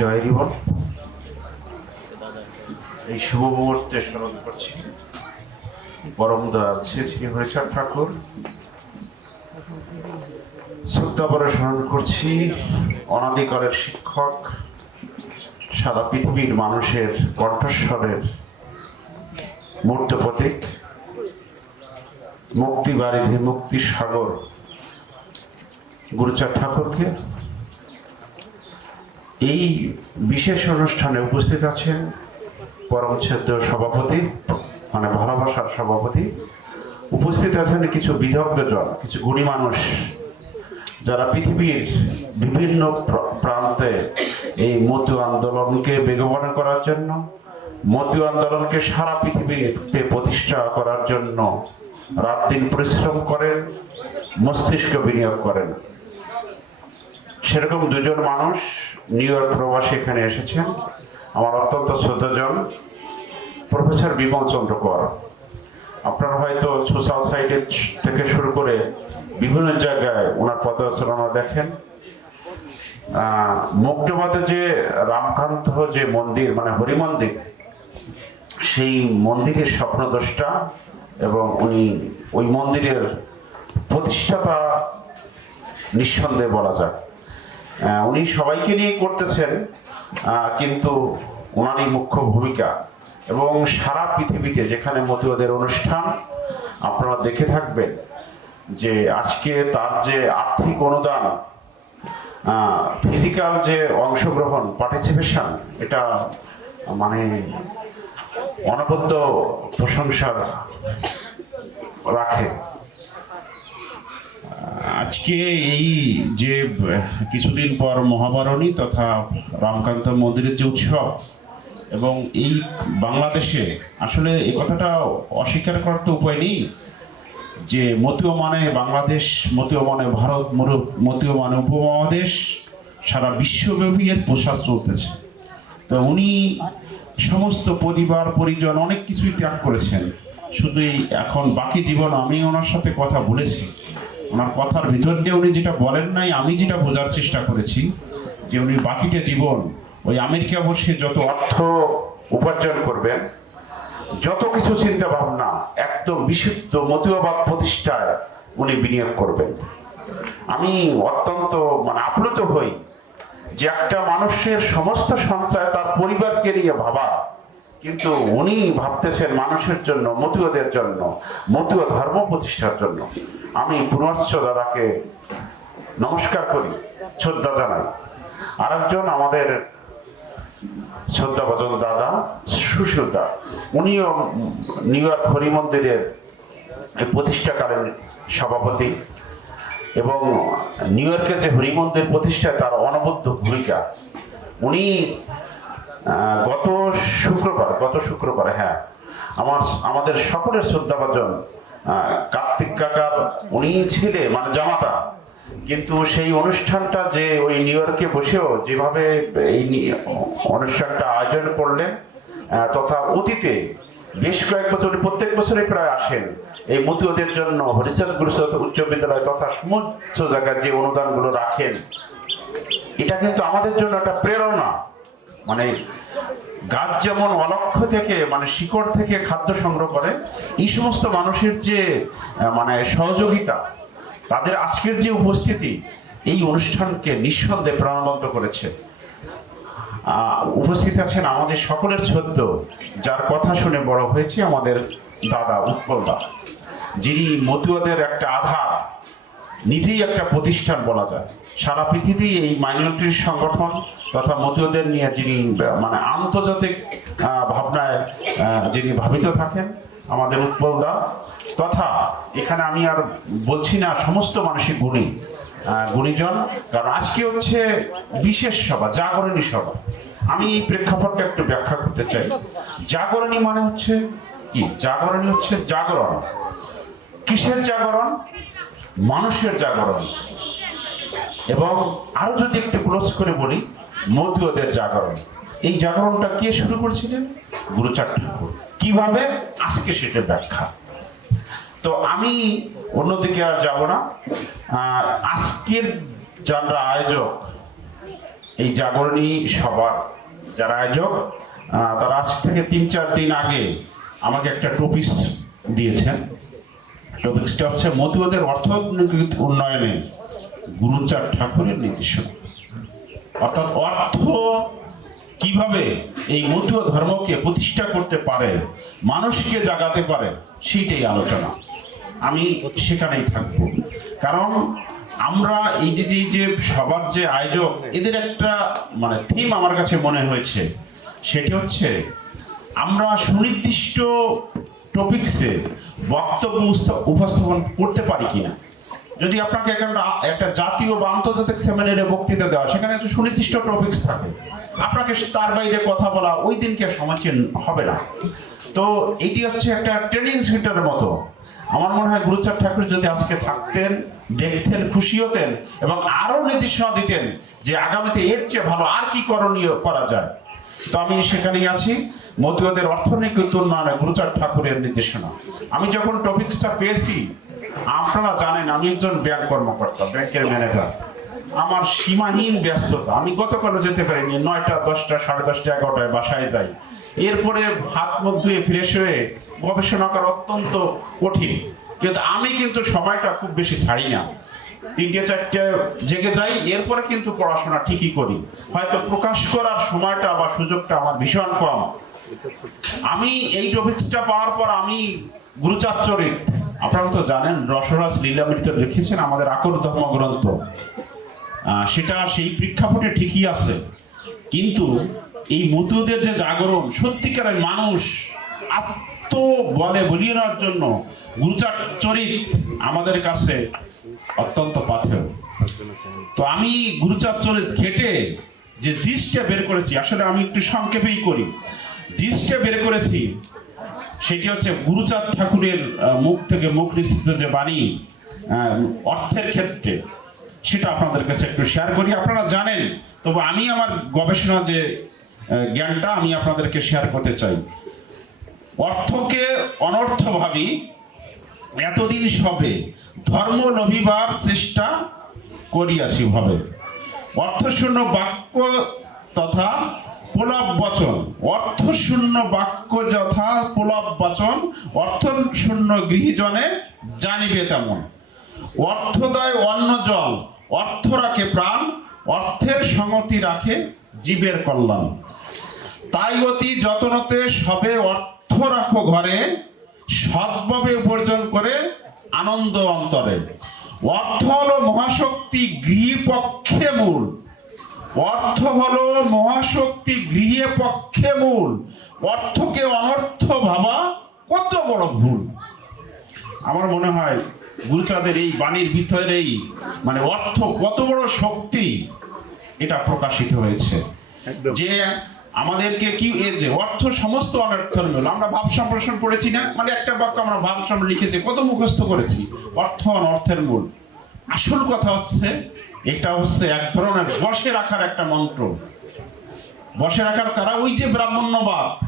জয় ribbon. এই শুভ মুহূর্তে স্মরণ করছি। পরম দয়াল শ্রী হরিচাঁদ ঠাকুর। শ্রদ্ধাভরে স্মরণ করছি অনাদিকালের শিক্ষক, সারা পৃথিবীর মানুষের কণ্ঠস্বরের মূর্ত প্রতীক মুক্তি বারিধি মুক্তি সাগর গুরুচাঁদ ঠাকুরকে। এই বিশেষ অনুষ্ঠানে উপস্থিত আছেন পরম ছেদ্য সভাপতি মানে ভালোবাসার সভাপতি। উপস্থিত আছেন কিছু বিদগ্ধজন, কিছু গুণী মানুষ, যারা পৃথিবীর বিভিন্ন প্রান্তে এই মতু আন্দোলনকে বেগবান করার জন্য, মতু আন্দোলনকে সারা পৃথিবীতে প্রতিষ্ঠা করার জন্য রাত দিন পরিশ্রম করেন, মস্তিষ্ক বিনিয়োগ করেন। সেরকম দুজন মানুষ নিউ ইয়র্ক প্রবাসী এখানে এসেছেন। আমার অত্যন্ত শ্রদ্ধাজন প্রফেসর বিমল চন্দ্র কর। আপনারা হয়তো সোশ্যাল সাইটে থেকে শুরু করে বিভিন্ন জায়গায় ওনার পদচারণা দেখেন। মুক্তবাদে যে রামকান্ত যে মন্দির মানে হরি মন্দির, সেই মন্দিরের স্বপ্নদ্রষ্টা এবং উনি ওই মন্দিরের প্রতিষ্ঠাতা নিঃসন্দেহে বলা যায়। উনি সবাইকে নিয়ে করতেছেন কিন্তু ওনারই মুখ্য ভূমিকা। এবং সারা পৃথিবীতে যেখানে মতুয়াদের অনুষ্ঠান, আপনারা দেখে থাকবেন যে আজকে তার যে আর্থিক অনুদান ফিজিক্যাল যে অংশগ্রহণ পার্টিসিপেশন এটা মানে অনবদ্য প্রশংসার রাখে। আজকে এই যে কিছুদিন পর মহাবারণী তথা রামকান্ত মন্দিরের যে উৎসব এবং এই বাংলাদেশে, আসলে এই কথাটা অস্বীকার করার তো উপায় নেই যে মতীয় মানে বাংলাদেশ মতীয় মানে ভারত মতীয় মানে উপমহাদেশ, সারা বিশ্বব্যাপী এর প্রসার চলতেছে। তো উনি সমস্ত পরিবার, পরিজন অনেক কিছুই ত্যাগ করেছেন। শুধু এখন বাকি জীবন আমি ওনার সাথে কথা বলেছি। ওনার কথার ভিতর দিয়ে উনি যেটা বলেন নাই, আমি যেটা বোঝার চেষ্টা করেছি, যে উনি বাকিটা জীবন ওই আমেরিকা বসে যত অর্থ উপার্জন করবেন, যত কিছু চিন্তা ভাবনা একদম বিশুদ্ধ মতীয়বাদ প্রতিষ্ঠায় উনি বিনিয়োগ করবেন। আমি অত্যন্ত মানে আপ্লুত হই যে একটা মানুষের সমস্ত সঞ্চয় তার পরিবারকে নিয়ে ভাবা কিন্তু উনি ভাবতেছেন মানুষের জন্য মতুয়দের জন্য মতুয় ধর্ম প্রতিষ্ঠার জন্য। আমি পুনশ্চ দাদাকে নমস্কার করি, শ্রদ্ধা জানাই। আরেকজন আমাদের শ্রদ্ধাভাজন দাদা সুশীল দা উনিও নিউ ইয়র্ক হরি মন্দিরের প্রতিষ্ঠাকালীন সভাপতি এবং নিউ ইয়র্কের যে হরি মন্দির প্রতিষ্ঠায় তার অনবদ্য ভূমিকা। উনি গত শুক্রবার গত শুক্রবার হ্যাঁ আমার, আমাদের সকলের শ্রদ্ধাভাজন কার্তিক কাকার উনি ছিলে মানে জামাতা, কিন্তু সেই অনুষ্ঠানটা যে ওই নিউ ইয়র্কে বসেও যেভাবে এই অনুষ্ঠানটা আয়োজন করলেন তথা অতীতে বেশ কয়েক বছর, প্রত্যেক বছরই প্রায় আসেন, এই মতুয়দের জন্য হরিচাঁদ গুরুচাঁদ উচ্চ বিদ্যালয় তথা সমস্ত জায়গায় যে অনুদানগুলো রাখেন, এটা কিন্তু আমাদের জন্য একটা প্রেরণা। মানে গাছ যেমন অলক্ষ্য থেকে মানে শিকড় থেকে খাদ্য সংগ্রহ করে, এই সমস্ত মানুষের যে মানে সহযোগিতা, তাদের আজকের যে উপস্থিতি, এই অনুষ্ঠানকে নিঃসন্দেহে প্রাণবন্ত করেছে। উপস্থিত আছেন আমাদের সকলের সদ্য, যার কথা শুনে বড় হয়েছে আমাদের দাদা উৎপল দা, যিনি মতুয়াদের একটা আধার, নিজেই একটা প্রতিষ্ঠান বলা যায়। সারা পৃথিবী এই মাইনরিটির সংগঠন তথা মতুয়দের নিয়ে যিনি মানে আন্তর্জাতিক ভাবনায় যিনি ভাবিত থাকেন, আমাদের উৎপল দা, তথা এখানে আমি আর বলছি না সমস্ত মানসিক গুণী গুণীজন, কারণ আজকে হচ্ছে বিশেষ সভা, জাগরণী সভা। আমি এই প্রেক্ষাপটটা একটু ব্যাখ্যা করতে চাই। জাগরণী মানে হচ্ছে কি? জাগরণী হচ্ছে জাগরণ। কিসের জাগরণ? মানুষের জাগরণ। এবং আরও যদি একটু ক্লোজ করে বলি মতুয়দের জাগরণ। এই জাগরণটা কে শুরু করেছিলেন? গুরুচাঁদ ঠাকুর। কীভাবে? আজকে সেটা ব্যাখ্যা। তো আমি অন্যদিকে আর যাব না। আজকের যারা আয়োজক, এই জাগরণী সবার যারা আয়োজক তারা আজ থেকে তিন চার দিন আগে আমাকে একটা টপিস দিয়েছেন। টপিক্সটা হচ্ছে মতুয়াদের অর্থনৈতিক উন্নয়নে গুরুচাঁদ ঠাকুরের নির্দেশনা। অর্থাৎ অর্থ কীভাবে এই মতুয়া ধর্মকে প্রতিষ্ঠা করতে পারে, মানুষকে জাগাতে পারে, সেইটাই আলোচনা। আমি সেখানেই থাকব। কারণ আমরা এই যে যে সবার যে আয়োজক, এদের একটা মানে থিম আমার কাছে মনে হয়েছে। সেটি হচ্ছে, আমরা সুনির্দিষ্ট টপিকসে বক্তব্য উপস্থাপন করতে পারি কিনা। যদি আপনাকে একটা একটা জাতীয় বা আন্তর্জাতিক সেমিনারে বক্তৃতা দেওয়া, সেখানে একটা সুনির্দিষ্ট টপিকস থাকে। আপনাকে তার বাইরে কথা বলা, ওই দিনকে সমাচীন হবে না। তো এটি হচ্ছে একটা ট্রেনিং সেন্টারের মতো। আমার মনে হয় গুরুচাঁদ ঠাকুর যদি আজকে থাকতেন, দেখতেন, খুশি হতেন, এবং আরও নির্দেশনা দিতেন যে আগামীতে এর চেয়ে ভালো আর কি করণীয় করা যায়। তো আমি সেখানেই আছি। মতুয়াদের অর্থনৈতিক উন্নয়নে গুরুচাঁদ ঠাকুরের নির্দেশনা। আমি যখন টপিকসটা পেয়েছি আপনারা জানেন, আমি একজন ব্যাংক কর্মকর্তা, ব্যাংকের ম্যানেজার। আমার সীমাহীন ব্যস্ততা, আমি গতকালও যেতে পারিনি, নয়টা, দশটা, সাড়ে দশটা, এগারোটায় বাসায় যাই। এরপরে হাত মুখ ধুয়ে ফ্রেশ হয়ে গবেষণা করা অত্যন্ত কঠিন। কিন্তু আমি কিন্তু সময়টা খুব বেশি ছাড়ি না। তিনটে, চারটে জেগে যাই, এরপরে কিন্তু পড়াশোনা ঠিকই করি। হয়তো প্রকাশ করার সময়টা বা সুযোগটা আমার ভীষণ কম। আমি এই টপিক্সটা পাওয়ার পর আমি গুরুচাঁদ চরিত আপনারা তো জানেন, রসরাজ লীলামৃত লিখেছেন আমাদের আকর ধর্মগ্রন্থ। সেটা সেই প্রেক্ষাপটে ঠিকই আছে। কিন্তু এই মতুদের যে জাগরণ সত্যিকারের মানুষ আত্ম বলে বলিয়ে নেওয়ার জন্য গুরুচার চরিত আমাদের কাছে অত্যন্ত পাথেয়। তো আমি গুরুচার চরিত ঘেটে যে জিসটা বের করেছি, আসলে আমি একটু সংক্ষেপেই করি। জিসটা বের করেছি সেটি হচ্ছে গুরুচাঁদ ঠাকুরের মুখ থেকে মুখ নিঃসৃত যে বাণী অর্থের ক্ষেত্রে, সেটা আপনাদের কাছে একটু শেয়ার করি। আপনারা জানেন, তবে আমি আমার গবেষণা যে জ্ঞানটা আমি আপনাদেরকে শেয়ার করতে চাই। অর্থকে অনর্থ ভাবি এতদিন সবে ধর্ম লভিবার চেষ্টা করিয়াছি ভাবে। অর্থশূন্য বাক্য তথা প্রলাপ বচন। অর্থশূন্য বাক্য যথা প্রলাপ বচন অর্থশূন্য গৃহজনে জানিবে তেমন। অর্থদয় অন্ন জল, অর্থ রাখে প্রাণ, অর্থের সংগতি রাখে জীবের কল্যাণ। তাই অতি যতনতে সবে অর্থ রাখো ঘরে সৎভাবে উপার্জন করে আনন্দ অন্তরে। অর্থ হলো মহাশক্তি গৃহপক্ষে মূল। অর্থ হলো মহাশক্তি গৃহে পক্ষে মূল। অর্থকে অনর্থ ভাবা কত বড় ভুল। আমার মনে হয় গুরুচাঁদের এই বাণীর ভিতরেই মানে অর্থ কত বড় শক্তি এটা প্রকাশিত হয়েছে। যে আমাদেরকে কি এর যে অর্থ সমস্ত অনর্থের মূল আমরা ভাব সম্প্রসারণ করেছি না? মানে একটা বাক্য আমরা ভাব সম্প্রসারণ লিখেছি কত মুখস্থ করেছি? অর্থ অনর্থের মূল। আসল কথা হচ্ছে এটা হচ্ছে এক ধরনের বসে রাখার একটা মন্ত্র। বসে রাখার কারা ওই যে ব্রাহ্মণ্যবাদ,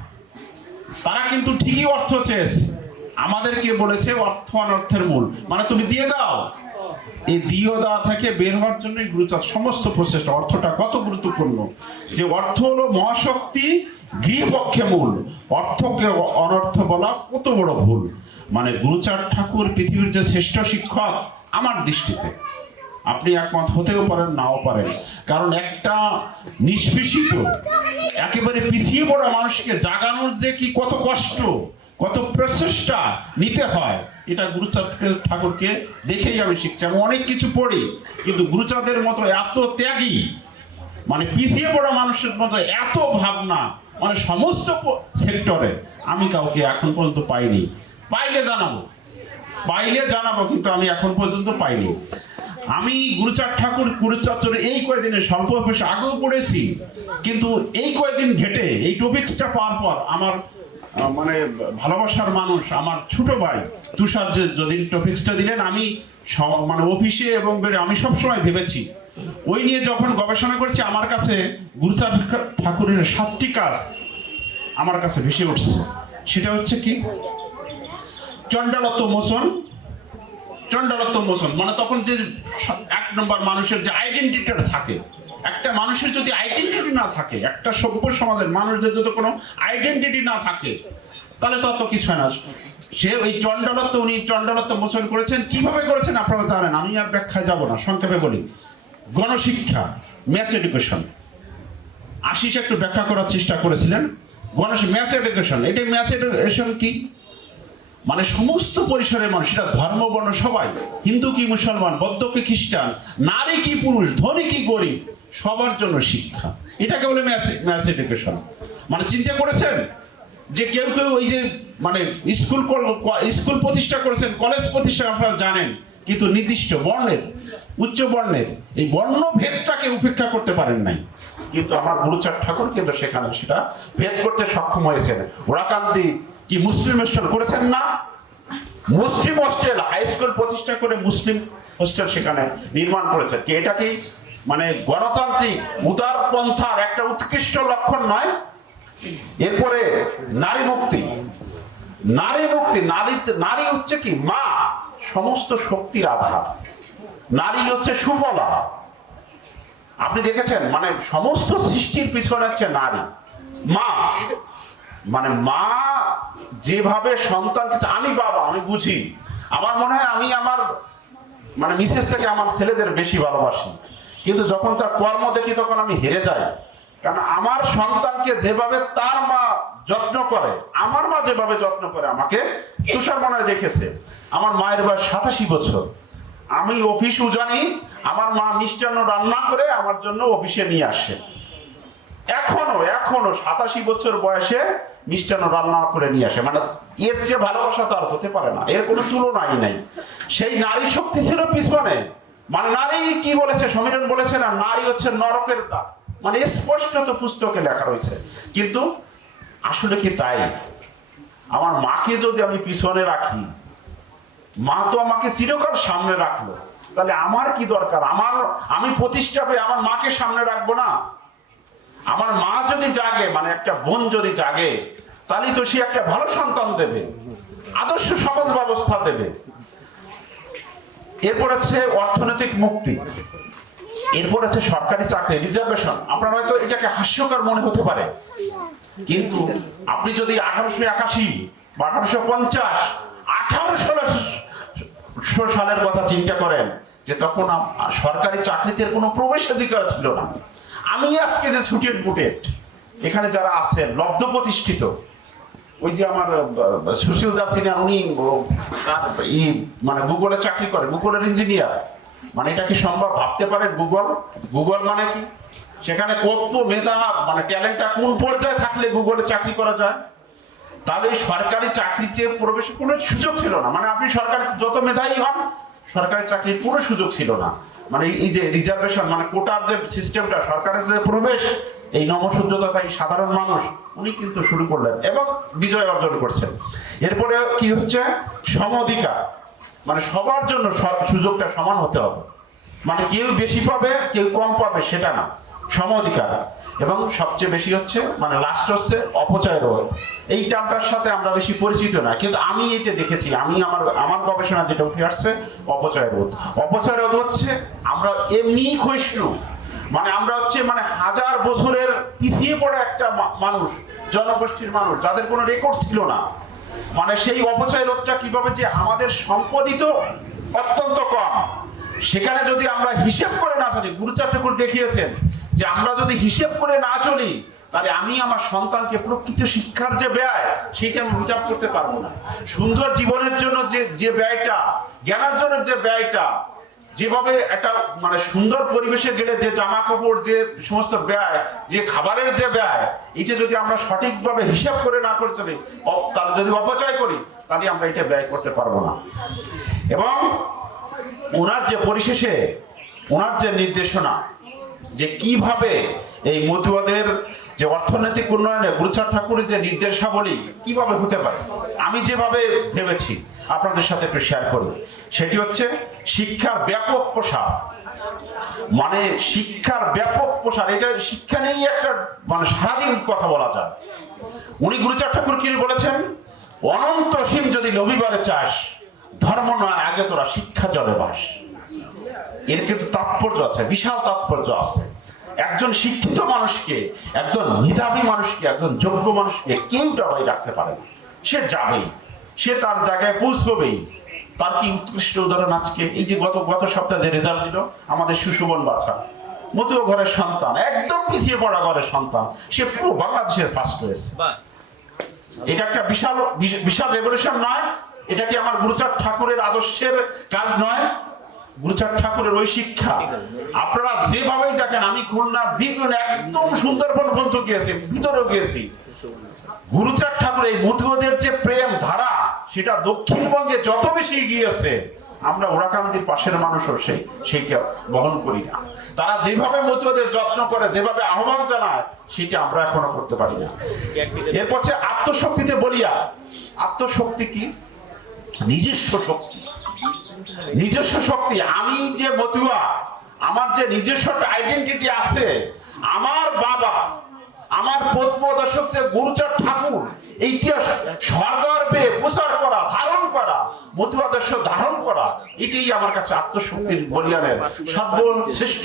তারা কিন্তু ঠিকই অর্থ চেয়েছে। আমাদেরকে বলেছে অর্থ অনর্থের মূল। মানে তুমি দিয়ে দাও। এই দিও দেওয়া থেকে, বের হওয়ার জন্যই গুরুচাঁদ সমস্ত প্রচেষ্টা, অর্থটা কত গুরুত্বপূর্ণ। যে অর্থ হলো মহাশক্তি, গৃহপক্ষে মূল। অর্থকে অনর্থ বলা কত বড় ভুল। মানে গুরুচাঁদ ঠাকুর পৃথিবীর যে শ্রেষ্ঠ শিক্ষক, আমার দৃষ্টিতে। আপনি একমত হতেও পারেন, নাও পারেন। কারণ একটা নিষ্পেষিত, একেবারে পিছিয়ে পড়া মানুষকে জাগানোর যে কি কত কষ্ট, কত প্রচেষ্টা নিতে হয়, এটা গুরুচাঁদ ঠাকুরকে দেখেই আমি শিখছি। আমি অনেক কিছু পড়ি, কিন্তু গুরুচাঁদের মতো এত ত্যাগী মানে পিছিয়ে পড়া মানুষের মতো এত ভাবনা মানে সমস্ত সেক্টরে আমি কাউকে এখন পর্যন্ত পাইনি। পাইলে জানাব পাইলে জানাব, কিন্তু আমি এখন পর্যন্ত পাইনি। আমি গুরুচাঁদ ঠাকুর গুরুচাঁদের এই কয়দিনে স্বল্প বয়সে আগেও পড়েছি, কিন্তু এই কয়েকদিন ঘেটে এই টপিক্সটা পাওয়ার পর আমার মানে ভালোবাসার মানুষ, আমার ছোট ভাই তুষার যে যদি টপিক্সটা দিলেন, আমি মানে অফিসে এবং আমি সবসময় ভেবেছি, ওই নিয়ে যখন গবেষণা করছি, আমার কাছে গুরুচাঁদ ঠাকুরের সাতটি কাজ আমার কাছে ভেসে উঠছে। সেটা হচ্ছে কি? চণ্ডালত্ব মোচন চণ্ডালত্ব মোচন। মানে তখন যে এক নম্বর মানুষের যে আইডেন্টিটিটা থাকে, একটা মানুষের যদি আইডেন্টিটি না থাকে, একটা সভ্য সমাজের মানুষদের যদি কোনো আইডেন্টিটি না থাকে, তাহলে তো অত কিছু না। সে ওই চণ্ডালত্ব, উনি চণ্ডালত্ব মোচন করেছেন। কীভাবে করেছেন আপনারা জানেন? আমি আর ব্যাখ্যায় যাব না, সংক্ষেপে বলি। গণশিক্ষা ম্যাথ এডুকেশন আশিস একটু ব্যাখ্যা করার চেষ্টা করেছিলেন। গণশ ম্যাথ এডুকেশন এটা ম্যাথ এডুকেশন কি? মানে সমস্ত পরিসরের মানুষ ধর্ম, বর্ণ, সবাই। হিন্দু কি মুসলমান, বৌদ্ধ কি খ্রিস্টান, নারী কি পুরুষ, ধনী কি গরিব, সবার জন্য শিক্ষা। এটাকে বলে ম্যাথ এডুকেশন মানে চিন্তা করেছেন? যে কেউ কেউ ওই যে মানে স্কুল কল- স্কুল প্রতিষ্ঠা করেছেন, কলেজ প্রতিষ্ঠা, আপনারা জানেন, কিন্তু নির্দিষ্ট বর্ণের, উচ্চ বর্ণের, এই বর্ণ ভেদটাকে উপেক্ষা করতে পারেন নাই। কিন্তু আমার গুরুচাঁদ ঠাকুর কিন্তু সেখানে সেটা ভেদ করতে সক্ষম হয়েছেন। ওরাকান্তি কি মুসলিম হোস্টেল করেছেন না? মুসলিম হোস্টেল হাই স্কুল প্রতিষ্ঠা করে মুসলিম হোস্টেল সেখানে নির্মাণ করেছেন। কি এটা কি মানে গণতান্ত্রিক উদার পন্থার একটা উৎকৃষ্ট লক্ষণ নয়? এরপরে নারী মুক্তি। নারী মুক্তি, নারী নারী হচ্ছে কি মা, সমস্ত শক্তির আধার। নারী হচ্ছে সুফলা। আপনি দেখেছেন? মানে সমস্ত সৃষ্টির পিছনে হচ্ছে নারী। মা মানে মা যেভাবে সন্তানকে আমি বাবা, আমি বুঝি। আমার মনে হয় আমি আমার মানে মিসেস থেকে আমার ছেলেদের বেশি ভালোবাসি। কিন্তু যখন তার কর্ম দেখি, তখন আমি হেরে যাই। কারণ আমার সন্তানকে যেভাবে তার মা যত্ন করে, আমার মা যেভাবে যত্ন করে আমাকে তুষার মনে হয় দেখেছে। আমার মায়ের বয়স সাতাশি বছর। আমি অফিস উজানি, আমার মা মিষ্টান্ন রান্না করে আমার জন্য অফিসে নিয়ে আসে। এখনও এখনও সাতাশি বছর বয়সে মিষ্টান্ন রান্না করে নিয়ে আসে। মানে এর চেয়ে ভালোবাসা তো আর হতে পারে না। এর কোনো তুলনাই নাই। সেই নারী শক্তি ছিল পিছনে। মানে নারী কি বলেছে? সমীরণ বলেছে না, নারী হচ্ছে নরকের দ্বার মানে স্পষ্ট তো পুস্তকে লেখা রয়েছে। কিন্তু আসলে কি তাই? আমার মাকে যদি আমি পিছনে রাখি, মা তো আমাকে চিরকাল সামনে রাখল। তাহলে আমার কি দরকার? আমার, আমি প্রতিষ্ঠা পেয়ে আমার মাকে সামনে রাখব না? আমার মা যদি জাগে মানে একটা বোন যদি জাগে, তাহলে তো সে একটা ভালো সন্তান দেবে, আদর্শ সমাজ ব্যবস্থা দেবে। এরপর হচ্ছে অর্থনৈতিক মুক্তি, এরপর হচ্ছে সরকারি চাকরি রিজার্ভেশন আপনার হয়তো এটাকে হাস্যকর মনে হতে পারে। কিন্তু আপনি যদি আঠারোশো একাশি বা আঠারোশো পঞ্চাশ, আঠারোশো সালের কথা চিন্তা করেন, যে তখন সরকারি চাকরিতে কোনো প্রবেশাধিকার ছিল না। আমি আজকে যে ছুটের বুটেট এখানে যারা আছেন, লব্ধ প্রতিষ্ঠিত, ওই যে আমার সুশীল দাস উনি ই মানে গুগলে চাকরি করে, গুগলের ইঞ্জিনিয়ার মানে এটা কি সম্ভব? ভাবতে পারেন গুগল? গুগল মানে কি? সেখানে কত মেধা মানে ট্যালেন্টটা কোন পর্যায়ে থাকলে গুগলে চাকরি করা যায়? তাহলে সরকারি চাকরিতে প্রবেশের কোনো সুযোগ ছিল না। মানে আপনি সরকারি, যত মেধাই হন, সরকারি চাকরির কোনো সুযোগ ছিল না। মানে এই যে রিজার্ভেশন মানে কোটার যে সিস্টেমটা সরকারের যে প্রবেশ, এই নমসূর্যতা তাই সাধারণ মানুষ, উনি কিন্তু শুরু করলেন এবং বিজয় অর্জন করছেন। এরপরে কি হচ্ছে? সম অধিকার মানে সবার জন্য সুযোগটা সমান হতে হবে। মানে কেউ বেশি পাবে, কেউ কম পাবে, সেটা না। সম অধিকার এবং সবচেয়ে বেশি হচ্ছে মানে লাস্ট হচ্ছে অপচয় রোধ এই টার্মটার সাথে আমরা বেশি পরিচিত না, কিন্তু আমি এটা দেখেছি, আমি আমার আমার গবেষণা যেটা উঠে আসছে অপচয় রোধ অপচয় রোধ হচ্ছে আমরা এমনি ক্ষয়িষ্ণু মানে আমরা হচ্ছে মানে হাজার বছরের পিছিয়ে পড়া একটা মানুষ, জনগোষ্ঠীর মানুষ, যাদের কোনো রেকর্ড ছিল না। মানে সেই অপচয় রোধটা কীভাবে যে আমাদের সম্পদিত অত্যন্ত কম, সেখানে যদি আমরা হিসেব করে না জানি গুরুচার ঠাকুর দেখিয়েছেন যে আমরা যদি হিসেব করে না চলি, তাহলে আমি আমার সন্তানকে প্রকৃত শিক্ষার যে ব্যয় সেইটা আমি মিট করতে পারব না। সুন্দর জীবনের জন্য যে যে ব্যয়টা, জ্ঞানার্জনের যে ব্যয়টা, যেভাবে একটা মানে সুন্দর পরিবেশে গেলে যে জামা কাপড় যে সমস্ত ব্যয়, যে খাবারের যে ব্যয়, এটা যদি আমরা সঠিকভাবে হিসাব করে না করে চলি যদি অপচয় করি, তাহলে আমরা এটা ব্যয় করতে পারব না। এবং ওনার যে পরিশেষে, ওনার যে নির্দেশনা যে কীভাবে এই মতুয়াদের যে অর্থনৈতিক উন্নয়নে গুরুচাঁদ ঠাকুরের যে নির্দেশাবলী কীভাবে হতে পারে? আমি যেভাবে ভেবেছি, আপনাদের সাথে একটু শেয়ার করি সেটি হচ্ছে শিক্ষার ব্যাপক প্রসার। মানে শিক্ষার ব্যাপক প্রসার, এটা শিক্ষা নিয়েই একটা মানে সারাদিন কথা বলা যায়। উনি গুরুচাঁদ ঠাকুর কি বলেছেন? অনন্ত সীম যদি লবিবারে চাস, ধর্ম নয়, আগে তোরা শিক্ষা জলে বাস। এর কিন্তু তাৎপর্য আছে বিশাল তাৎপর্য আছে। একজন শিক্ষিত মানুষকে একজন মেধাবী মানুষকে একজন যোগ্য মানুষকে কেউ দাবাই রাখতে পারে না। সে যাবেই সে তার জায়গায় পৌঁছবেই। তার কি উৎকৃষ্ট উদাহরণ আজকে? এই যে গত গত সপ্তাহে যে রেজাল্ট দিল আমাদের সুশোভন বাছা মতুয় ঘরের সন্তান একদম পিছিয়ে পড়া ঘরের সন্তান সে পুরো বাংলাদেশের ফার্স্ট হয়েছে এটা একটা বিশাল বিশ- বিশাল রেভলিউশন নয় এটা কি আমার গুরুচাঁদ ঠাকুরের আদর্শের কাজ নয়? গুরুচাঁদ ঠাকুরের ওই শিক্ষা। আপনারা যেভাবেই দেখেন, আমি খুলনা বিভিন্ন, একদম সুন্দরবন পর্যন্ত গিয়েছি, ভিতরেও গিয়েছি। গুরুচাঁদ ঠাকুর এই মধুদের যে প্রেম ধারা, সেটা দক্ষিণবঙ্গে যত বেশি গিয়েছে, আমরা ওরাকান্দির পাশের মানুষও সেই, সেইটা বহন করি না। তারা যেভাবে মতুয়াদের যত্ন করে, যেভাবে আহ্বান জানায়, সেটা আমরা এখনও করতে পারি না। এরপর আত্মশক্তিতে বলিয়া আত্মশক্তি কি? নিজস্ব শক্তি। নিজস্ব শক্তি, আমি যে মতুয়া, আমার যে নিজস্ব আইডেন্টিটি আছে, আমার বাবা, আমার পদ্মদর্শক যে গুরুচাঁদ ঠাকুর এইটা স্বর্গর্ভে প্রচার করা, ধারণ করা মতুয়াদর্শ ধারণ করা, এটাই আমার কাছে আত্মশক্তির বলিয়ানের সর্বশ্রেষ্ঠ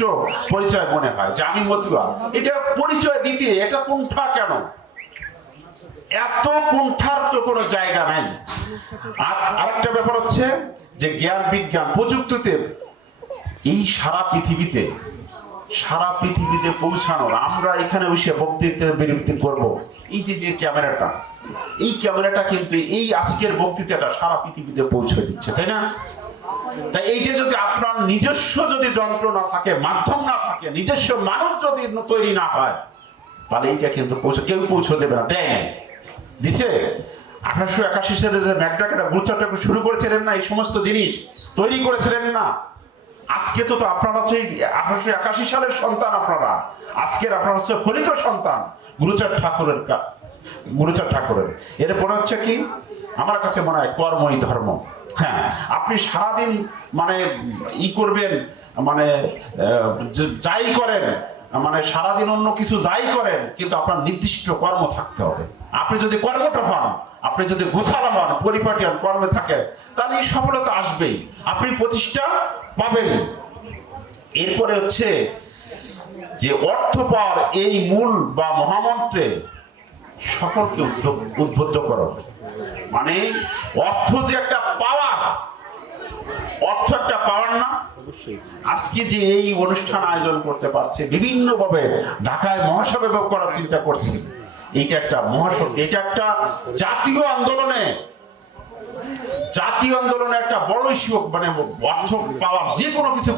পরিচয় মনে হয় যে আমি মতুয়া। এটা পরিচয় দিতে, এটা কুণ্ঠা কেন? এত কুণ্ঠার তো কোনো জায়গা নাই। আর আরেকটা ব্যাপার হচ্ছে যে জ্ঞান বিজ্ঞান প্রযুক্তিতে এই সারা পৃথিবীতে সারা পৃথিবীতে পৌঁছানোর, আমরা এখানে বসে বক্তৃতা বিরক্তি করব। এই যে যে ক্যামেরাটা, এই ক্যামেরাটা কিন্তু এই আজকের বক্তৃতাটা সারা পৃথিবীতে পৌঁছে দিচ্ছে, তাই না? তাই এই যে যদি আপনার নিজস্ব যদি যন্ত্র না থাকে, মাধ্যম না থাকে, নিজস্ব মানুষ যদি তৈরি না হয়, তাহলে এইটা কিন্তু পৌঁছে কেউ পৌঁছে দেবে না, দেয়। দিছে? আঠারোশো একাশি সালে যে ম্যাকডাকেটা গুচ্ছাটা শুরু করেছিলেন না, এই সমস্ত জিনিস তৈরি করেছিলেন না? আজকে তো তো আপনারা হচ্ছে আঠারোশো একাশি সালের সন্তান আপনারা। আজকের আপনারা হচ্ছে ফলিত সন্তান গুরুচাঁদ ঠাকুরের গুরুচাঁদ ঠাকুরের। এরপর হচ্ছে কি? আমার কাছে মনে হয় কর্মই ধর্ম। হ্যাঁ আপনি সারাদিন মানে ই করবেন মানে যাই করেন মানে সারাদিন অন্য কিছু যাই করেন, কিন্তু আপনার নির্দিষ্ট কর্ম থাকতে হবে। আপনি যদি কর্মটা হন আপনি যদি গোছানো হন পরিপাটি হন কর্মে থাকেন তাহলে এই সফলতা আসবেই। আপনি প্রতিষ্ঠা পাবেন। এরপরে হচ্ছে যে অর্থ পাওয়ার এই মূল বা মহামন্ত্রে সকলকে উদ্যোগ উদ্বুদ্ধ করো। মানে অর্থ যে একটা পাওয়ার অর্থ একটা পাওয়ার না। আজকে যে এই অনুষ্ঠান আয়োজন করতে পারছে বিভিন্নভাবে ঢাকায় মহাসভা করার চিন্তা করছি। এইটা একটা মহাশক্তি, এটা একটা জাতীয় আন্দোলনে জাতীয় আন্দোলনে একটা বড় ইস্যু মানে অর্থ পাওয়ার যে কোনো কিছু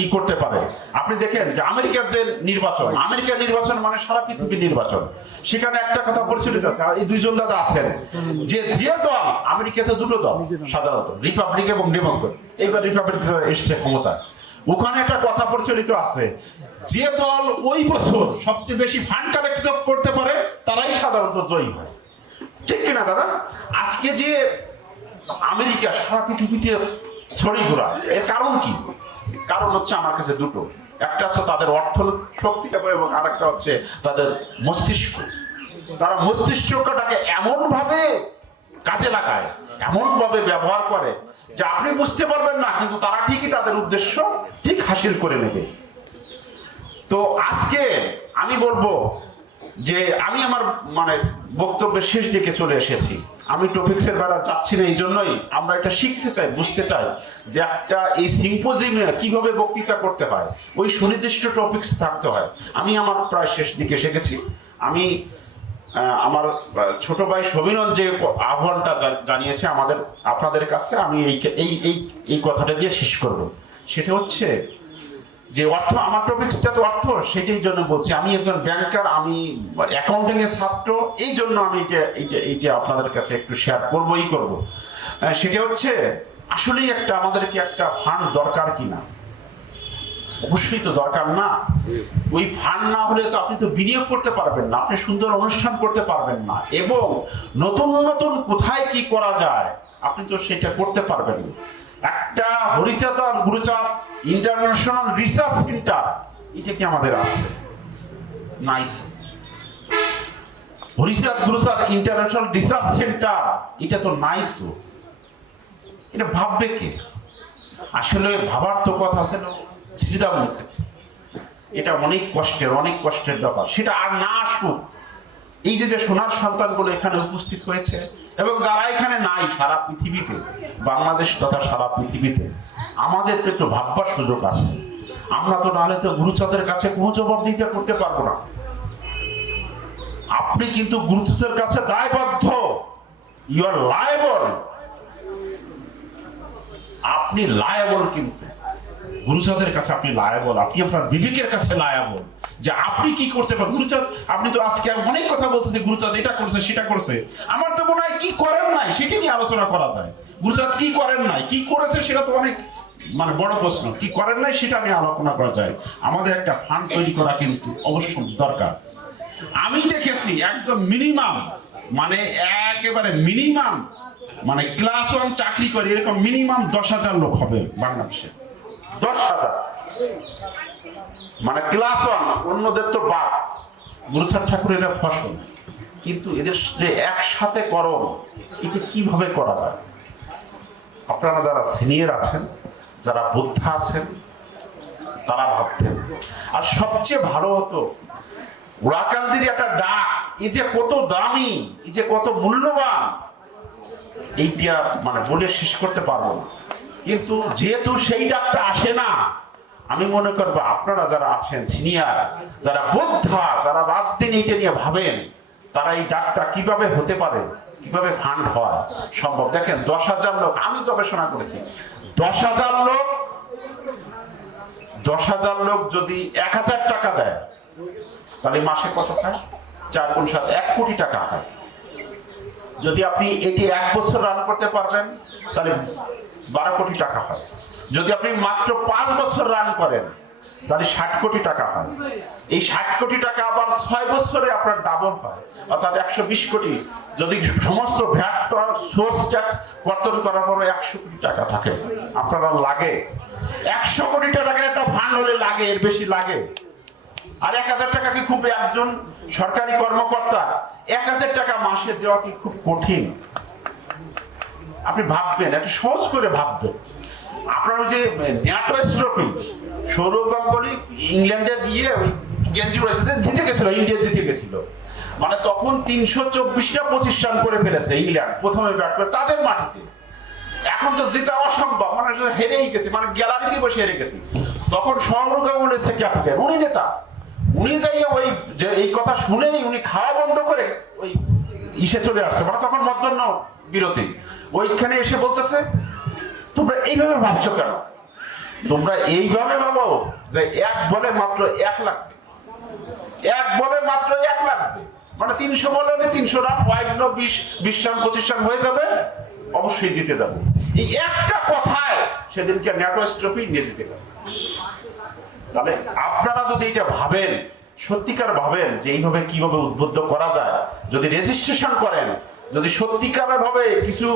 ই করতে পারে। আপনি দেখেন যে আমেরিকার যে নির্বাচন, আমেরিকার নির্বাচন মানে সারা পৃথিবীর নির্বাচন। সেখানে একটা কথা পরিচালিত এই দুইজন দাদা আছেন, যে যে দল, আমেরিকাতে দুটো দল, সাধারণত, রিপাবলিক এবং ডেমোক্রেট এইবার রিপাবলিক এসছে ক্ষমতায়। ওখানে একটা কথা প্রচলিত আছে, যে দল ওই বছর সবচেয়ে বেশি ফান্ড কালেক্ট করতে পারে, তারাই সাধারণত জয়ী হয়। ঠিক কিনা দাদা? আজকে যে আমেরিকা সারা পৃথিবীতে ছড়ি ঘোরা, এর কারণ কি? কারণ হচ্ছে আমার কাছে দুটো। একটা হচ্ছে তাদের অর্থ শক্তি এবং আরেকটা হচ্ছে তাদের মস্তিষ্ক। তারা মস্তিষ্কটাকে এমন ভাবে কাজে লাগায় এমন ভাবে ব্যবহার করে যে আপনি বুঝতে পারবেন না, কিন্তু তারা ঠিকই তাদের উদ্দেশ্য ঠিক হাসিল করে নেবে। তো আজকে আমি বলব যে আমি আমার মানে বক্তব্যের শেষ দিকে চলে এসেছি। আমি টপিক্সের বেড়া যাচ্ছি না, এই জন্যই আমরা এটা শিখতে চাই, বুঝতে চাই যে একটা এই সিম্পোজিয়ামে কীভাবে বক্তৃতা করতে হয়, ওই সুনির্দিষ্ট টপিক্স থাকতে হয়। আমি আমার প্রায় শেষ দিকে এসে গেছি। আমি আমার ছোট ভাই সমীরন যে আহ্বানটা জানিয়েছে আমাদের, আপনাদের কাছে, আমি এই এই এই কথাটা দিয়ে শেষ করব। সেটা হচ্ছে যে অর্থ, আমার টপিক্সটা তো অর্থ, সেটাই জন্য বলছি, আমি একজন ব্যাংকার, আমি অ্যাকাউন্টিং এর ছাত্র, এই জন্য আমি এটা এইটা এইটা আপনাদের কাছে একটু শেয়ার করবোই করব। সেটা হচ্ছে, আসলেই একটা আমাদেরকে একটা ফান্ড দরকার কিনা? অবশ্যই তো দরকার না। ওই ফান্ড না হলে তো আপনি তো বিনিয়োগ করতে পারবেন না, আপনি সুন্দর অনুষ্ঠান করতে পারবেন না। এবং নতুন নতুন কোথায় কি করা যায়, আপনি তো সেটা করতে পারবেন না। একটা হরিচাঁদ আর গুরুচাঁদ ইন্টারন্যাশনাল রিসার্চ সেন্টার, এটা কি আমাদের আছে? নাই। Harichand Guruchand international research centre, এটা তো নাই তো। এটা ভাববে কে? আসলে ভাবার তো কথা ছিল। শ্রীরাম থেকে। এটা অনেক কষ্টের অনেক কষ্টের ব্যাপার। সেটা আর না আসুক, এই যে যে সোনার সন্তানগুলো এখানে উপস্থিত হয়েছে, এবং যারা এখানে নাই সারা পৃথিবীতে, বাংলাদেশ তথা সারা পৃথিবীতে, আমাদের তো একটু ভাববার সুযোগ আছে। আমরা তো নাহলে তো গুরুচাঁদের কাছে কোনো জবাবদিহিতা করতে পারব না। আপনি কিন্তু গুরুচাঁদের কাছে দায়বদ্ধ। ইউ আর লায়বল আপনি লায়বল কিন্তু। গুরুচাঁদের কাছে আপনি লায়াবল, আপনি আপনার বিবেকের কাছে লায়াবল। যে আপনি কি করতে পারেন? গুরুচাঁদ আপনি তো আজকে অনেক কথা বলতেছে গুরুচাঁদ এটা করছে, সেটা করছে। আমার তো মনে হয় কি করেন নাই, সেটা নিয়ে আলোচনা করা যায়। গুরুচাঁদ কি করেন নাই, কি করেছে সেটা তো অনেক মানে বড় প্রশ্ন। কি করেন নাই সেটা নিয়ে আলোচনা করা যায়। আমাদের একটা ফান্ড তৈরি করা কিন্তু অবশ্যই দরকার। আমি দেখেছি একদম মিনিমাম মানে একেবারে মিনিমাম মানে ক্লাস ওয়ান চাকরি করে এরকম মিনিমাম দশ হাজার লোক হবে বাংলাদেশে। দশ হাজার। মানে ক্লাস ওয়ান অন্যদের তো বাদ। গুরুচাঁদ ঠাকুরের এরা ফসল। কিন্তু এদের যে একসাথে করম এটা কীভাবে করা যায়? আপনারা যারা সিনিয়র আছেন, যারা বুদ্ধা আছেন, তারা ভাবতেন। আর সবচেয়ে ভালো হতো, ওরাকান্দির একটা ডাক এই যে কত দামি এই যে কত মূল্যবান, এইটা মানে বলে শেষ করতে পারব না। কিন্তু যেহেতু সেই ডাকটা আসে না, আমি মনে করব আপনারা যারা আছেন সিনিয়র যারা বোদ্ধা, যারা রাত দিন এইটা নিয়ে ভাবেন, তারা এই ডাকটা কীভাবে হতে পারে, কীভাবে ফান্ড হয় সম্ভব? দেখেন, দশ হাজার লোক, আমি গবেষণা করেছি, দশ হাজার লোক, দশ হাজার লোক যদি এক হাজার টাকা দেয়, তাহলে মাসে কত খায় চার গুণ সাত, এক কোটি টাকা হয়। যদি আপনি এটি এক বছর রান করতে পারবেন, তাহলে বারো কোটি টাকা হয়। যদি আপনি মাত্র পাঁচ বছর রান করেন, তাহলে ষাট কোটি টাকা হয়। এই ষাট কোটি টাকা আবার ছয় বছরে আপনার ডাবল হয়। অর্থাৎ একশো বিশ কোটি। যদি সমস্ত ভ্যাট সোর্স ট্যাক্স কর্তন করার পরে একশো কোটি টাকা থাকে, আপনারা লাগে। একশো কোটি টাকার একটা ফান্ড হলে লাগে, এর বেশি লাগে। আর এক হাজার টাকা কি খুব একজন সরকারি কর্মকর্তা? এক হাজার টাকা মাসে দেওয়া কি খুব কঠিন? আপনি ভাববেন, একটু সহজ করে ভাববেন। আপনার যে ন্যাটো স্ট্রফি সৌরভ গাঙ্গুলি ইংল্যান্ডে গিয়ে ওই গেঞ্জি উড়েছে জিতে গেছিল, ইন্ডিয়া জিতে গেছিল। মানে তখন তিনশো চব্বিশটা পঁচিশ রান করে ফেলেছে ইংল্যান্ড, প্রথমে ব্যাট করে তাদের মাটিতে। এখন তো জেতা অসম্ভব মানে হেরেই গেছে মানে গ্যালারিতে বসে হেরে গেছে। তখন সৌরভ গাঙ্গুলি হচ্ছে ক্যাপ্টেন উনি নেতা। উনি যাই ওই যে, এই কথা শুনেই উনি খাওয়া বন্ধ করে ওই ইসে চলে আসছে মানে তখন মধ্যাহ্ন বিরতি। ওইখানে এসে বলতেছে, তোমরা এইভাবে ভাবছ কেন? তোমরা এইভাবে ভাবো যে এক বলে মাত্র এক লাগবে এক বলে মাত্র এক লাগবে মানে তিনশো বলে তিনশো রান ওয়াইড বিশ বিশ রান, পঁচিশ রান হয়ে যাবে, অবশ্যই জিতে যাব। এই একটা কথায় সেদিনকে ন্যাটো ট্রফি নিয়ে জিতে যাবে তাহলে আপনারা যদি এটা ভাবেন, সত্যিকার ভাবেন যে এইভাবে কীভাবে উদ্বুদ্ধ করা যায়, যদি রেজিস্ট্রেশন করেন যদি সত্যিকার ভাবে কিছু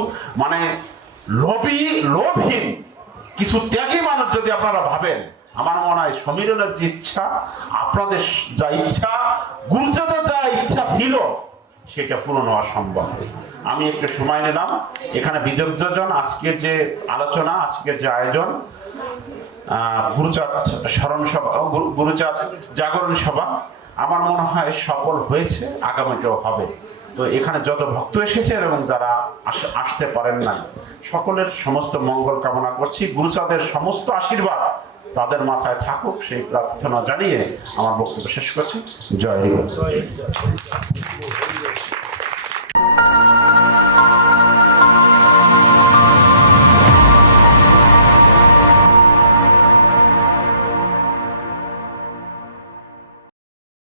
মানে লোভী, লোভহীন, কিছু ত্যাগী মানুষ যদি আপনারা ভাবেন, আমার মনে হয় সমীরনের যে ইচ্ছা, আপনাদের যা ইচ্ছা গুরুচাঁদের যা ইচ্ছা ছিল, সেটা পূরণ হওয়া সম্ভব আমি একটু সময় নিলাম। এখানে বিদগ্ধজন, আজকের যে আলোচনা, আজকের যে আয়োজন গুরুচাঁদ স্মরণ সভা গুরুচাঁদ জাগরণ সভা, আমার মনে হয় সফল হয়েছে, আগামীতেও হবে। তো এখানে যত ভক্ত এসেছেন এবং যারা আস- আসতে পারেন না সকলের সমস্ত মঙ্গল কামনা করছি। গুরুচাঁদের সমস্ত আশীর্বাদ তাদের মাথায় থাকুক, সেই প্রার্থনা জানিয়ে আমার বক্তব্য শেষ করছি। জয়